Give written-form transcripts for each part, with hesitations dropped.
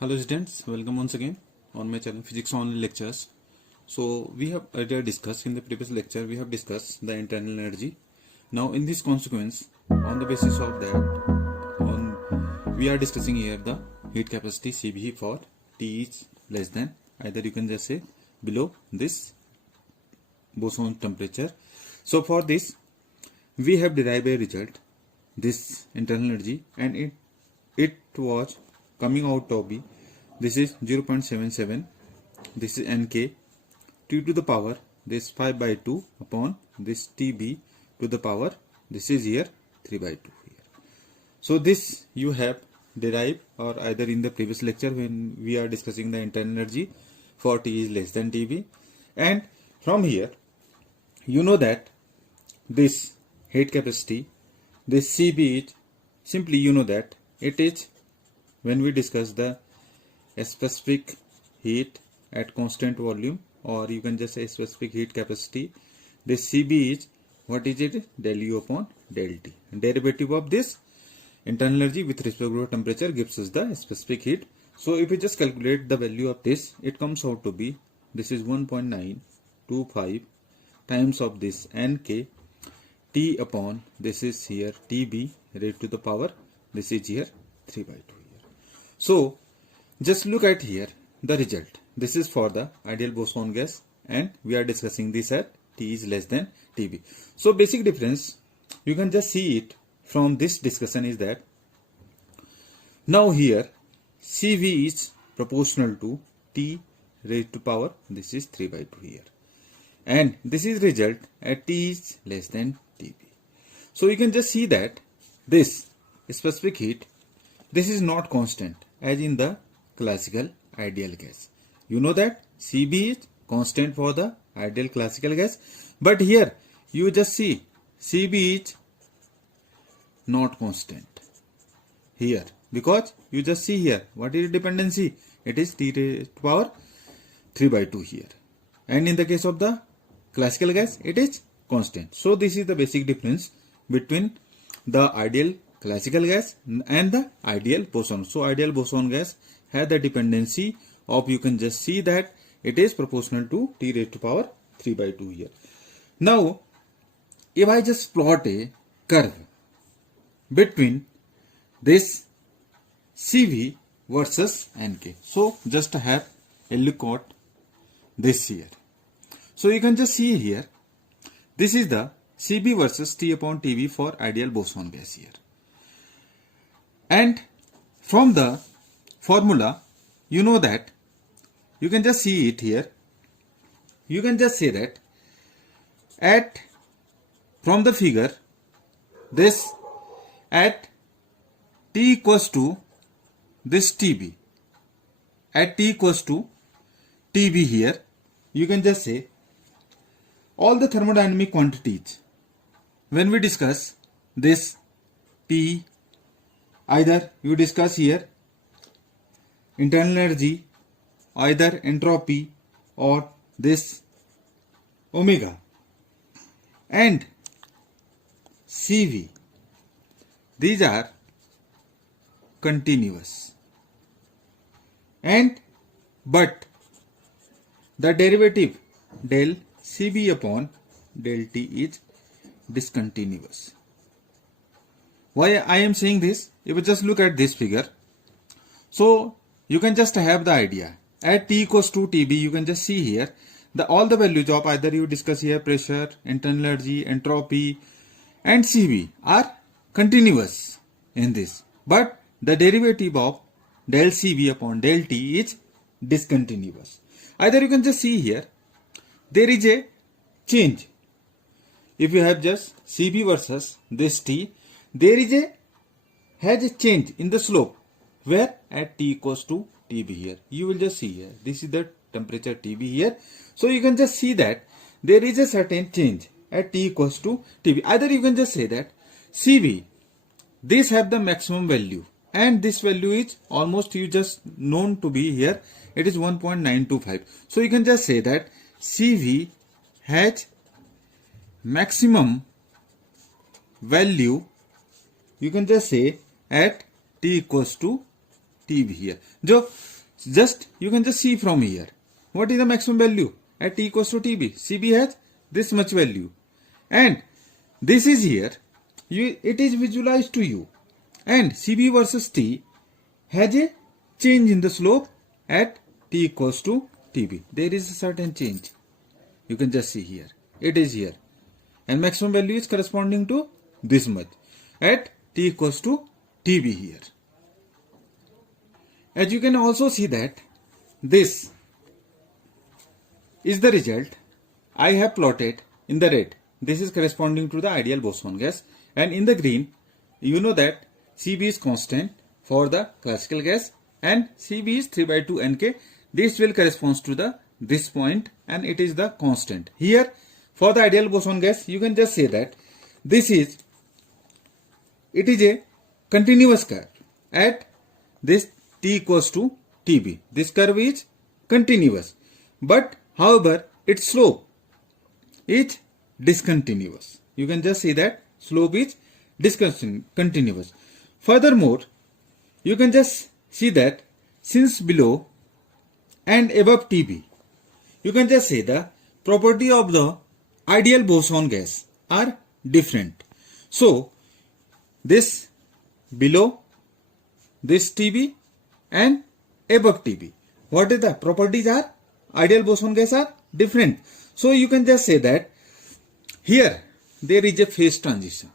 Hello students, welcome once again on my channel Physics Online Lectures. So we have earlier discussed in the previous lecture, we have discussed the internal energy. Now in this consequence, on the basis of that, we are discussing here the heat capacity Cv for T is less than, either you can just say below this boson temperature. So for this, we have derived a result, this internal energy, and it was coming out to be, this is 0.77, this is Nk, T to the power, this 5 by 2 upon this Tb to the power, this is here 3 by 2 here. So this you have derived, or either in the previous lecture when we are discussing the internal energy for T is less than Tb, and from here you know that this heat capacity, this Cb is simply, you know that it is, when we discuss the specific heat at constant volume, or you can just say specific heat capacity, this Cb is, what is it? Del U upon del T. Derivative of this internal energy with respect to temperature gives us the specific heat. So if we just calculate the value of this, it comes out to be, this is 1.925 times of this Nk T upon, this is here Tb raised to the power, this is here 3 by 2 here. So just look at here the result. This is for the ideal boson gas, and we are discussing this at T is less than Tb. So basic difference, you can just see it from this discussion is that now here Cv is proportional to T raised to power, this is 3 by 2 here, and this is result at T is less than Tb. So you can just see that this specific heat, this is not constant as in the classical ideal gas. You know that Cb is constant for the ideal classical gas, but here you just see Cb is not constant here, because you just see here what is dependency, it is T raised to power 3 by 2 here, and in the case of the classical gas it is constant. So this is the basic difference between the ideal classical gas and the ideal boson. So ideal boson gas has the dependency of, you can just see that it is proportional to T raised to power 3 by 2 here. Now if I just plot a curve between this Cv versus Nk, so just have a look at this here. So you can just see here, this is the Cb versus T upon Tb for ideal boson gas here. And from the formula, you know that, you can just see it here. You can just say that at, from the figure, this at T equals to this Tb, at T equals to Tb here, you can just say all the thermodynamic quantities, when we discuss this T, either you discuss here internal energy, either entropy, or this omega, and Cv, these are continuous, and but the derivative del Cb upon del T is discontinuous. Why I am saying this? If you just look at this figure, so you can just have the idea. At T equals to Tb, you can just see here all the values of, either you discuss here pressure, internal energy, entropy, and Cv are continuous in this, but the derivative of del Cv upon del T is discontinuous. Either you can just see here there is a change. If you have just Cb versus this T, there is has a change in the slope, where at T equals to Tb here, you will just see here, this is the temperature Tb here. So you can just see that there is a certain change at T equals to Tb. Either you can just say that Cv, this have the maximum value, and this value is almost, you just known to be here, it is 1.925. So you can just say that Cv has maximum value, you can just say at T equals to TB here. Just you can just see from here. What is the maximum value at T equals to TB? CB has this much value. And this is here. It is visualized to you. And CB versus T has a change in the slope at T equals to TB. There is a certain change. You can just see here. It is here. And maximum value is corresponding to this much at T equals to TB here. As you can also see that this is the result I have plotted in the red. This is corresponding to the ideal boson gas, and in the green you know that CB is constant for the classical gas and CB is 3/2 Nk. This will correspond to this point and it is the constant. Here for the ideal boson gas you can just say that it is a continuous curve at this T equals to TB. This curve is continuous, but however its slope is discontinuous. You can just see that slope is discontinuous. Furthermore, you can just see that since below and above TB, you can just say the property of the ideal boson gas are different. So this below this TB and above TB, what is the properties are? Ideal boson gas are different. So you can just say that here there is a phase transition.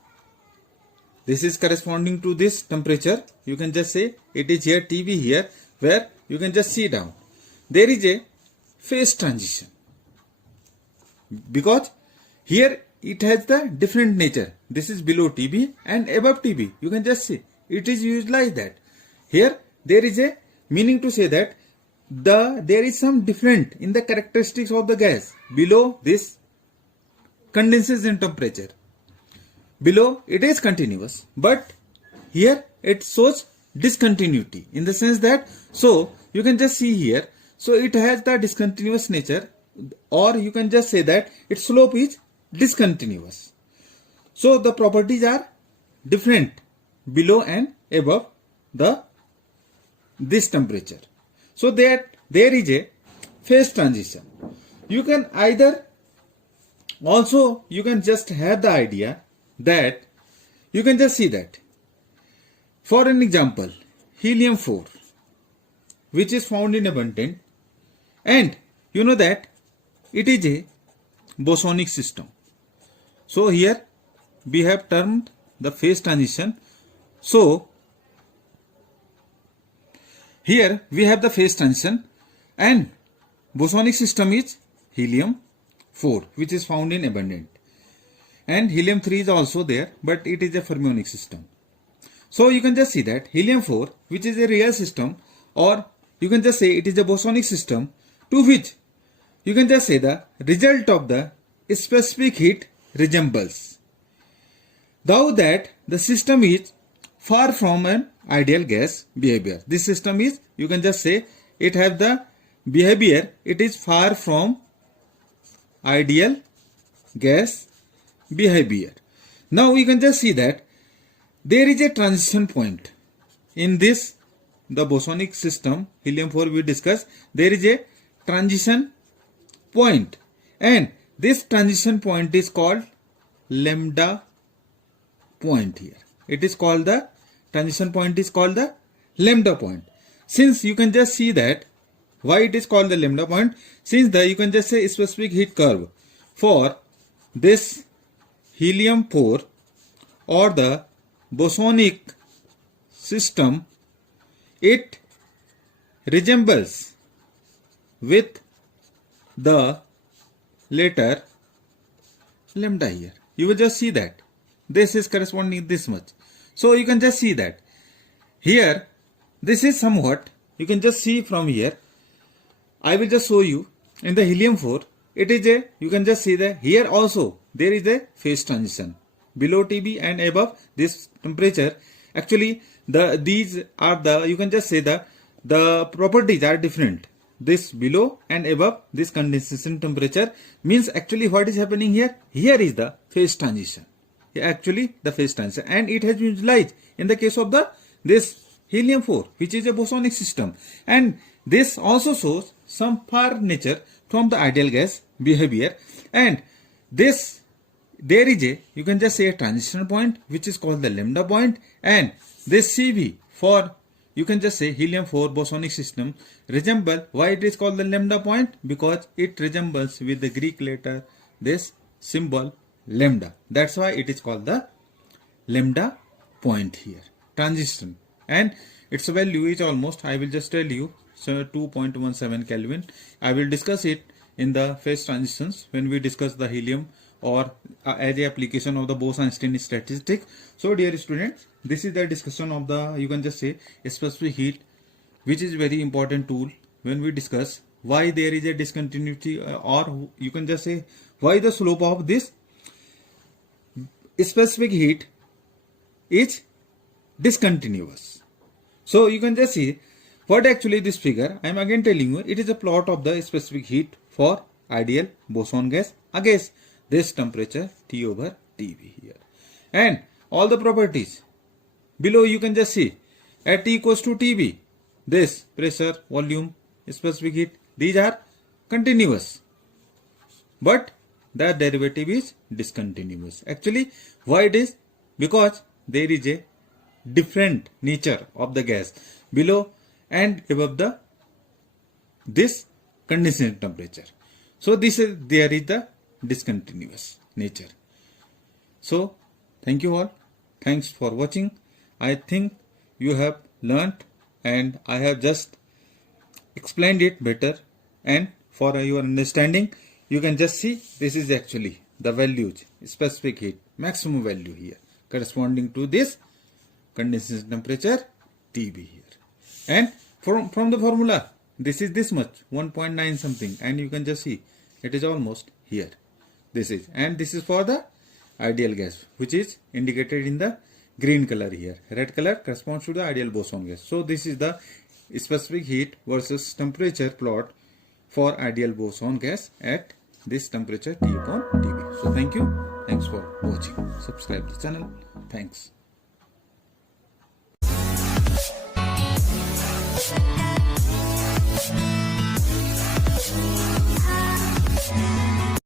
This is corresponding to this temperature. You can just say it is here TB here, where you can just see down. There is a phase transition because here it has the different nature. This is below TB and above TB. You can just see it is used like that. Here there is a meaning to say that there is some different in the characteristics of the gas. Below this condenses in temperature. Below it is continuous, but here it shows discontinuity in the sense that, so you can just see here, so it has the discontinuous nature, or you can just say that its slope is discontinuous. So the properties are different below and above this temperature. So there is a phase transition. You can either also you can just have the idea that you can just see that, for an example, helium-4, which is found in abundant, and you know that it is a bosonic system. So here we have termed the phase transition. So here we have the phase transition, and bosonic system is helium-4, which is found in abundant. And helium-3 is also there, but it is a fermionic system. So you can just see that helium-4, which is a real system, or you can just say it is a bosonic system, to which you can just say the result of the specific heat resembles, though that the system is far from an ideal gas behavior. This system is, you can just say, it have the behavior, it is far from ideal gas behavior. Now you can just see that there is a transition point in this, the bosonic system, helium-4 we discussed, there is a transition point, and this transition point is called lambda point here. It is called the transition point is called the lambda point. Since you can just see that why it is called the lambda point, since you can just say specific heat curve for this helium-4 or the bosonic system, it resembles with the letter lambda here. You will just see that this is corresponding this much. So you can just see that here this is somewhat, you can just see from here. I will just show you in the helium-4, it is a, you can just see that here also there is a phase transition below TB and above this temperature. Actually these are the, you can just say the properties are different. This below and above this condensation temperature means actually what is happening here, here is the phase transition, actually the phase transition, and it has been utilized in the case of this helium-4, which is a bosonic system. And this also shows some far nature from the ideal gas behavior. And this, there is a, you can just say a transition point, which is called the lambda point. And this CV for, you can just say helium-4 bosonic system resemble, why it is called the lambda point? Because it resembles with the Greek letter, this symbol lambda. That's why it is called the lambda point here. Transition. And its value is almost, I will just tell you, so 2.17 Kelvin. I will discuss it in the phase transitions when we discuss the helium or as a application of the Bose-Einstein statistic. So dear students, this is the discussion of the, you can just say, specific heat, which is very important tool when we discuss why there is a discontinuity or you can just say why the slope of this specific heat is discontinuous. So you can just see what actually this figure, I am again telling you, it is a plot of the specific heat for ideal boson gas against this temperature T over Tb here. And all the properties below you can just see at T equals to Tb, this pressure, volume, specific heat, these are continuous. But the derivative is discontinuous. Actually, why it is? Because there is a different nature of the gas below and above the this condensation temperature. So this is, there is the discontinuous nature. So thank you all. Thanks for watching. I think you have learnt and I have just explained it better, and for your understanding you can just see this is actually the values, specific heat, maximum value here corresponding to this condensation temperature Tb here. And from the formula, this is this much, 1.9 something, and you can just see it is almost here. This is, and this is for the ideal gas, which is indicated in the green color here. Red color corresponds to the ideal boson gas. So this is the specific heat versus temperature plot for ideal boson gas at this temperature T upon Tb. So thank you. Thanks for watching. Subscribe the channel. Thanks.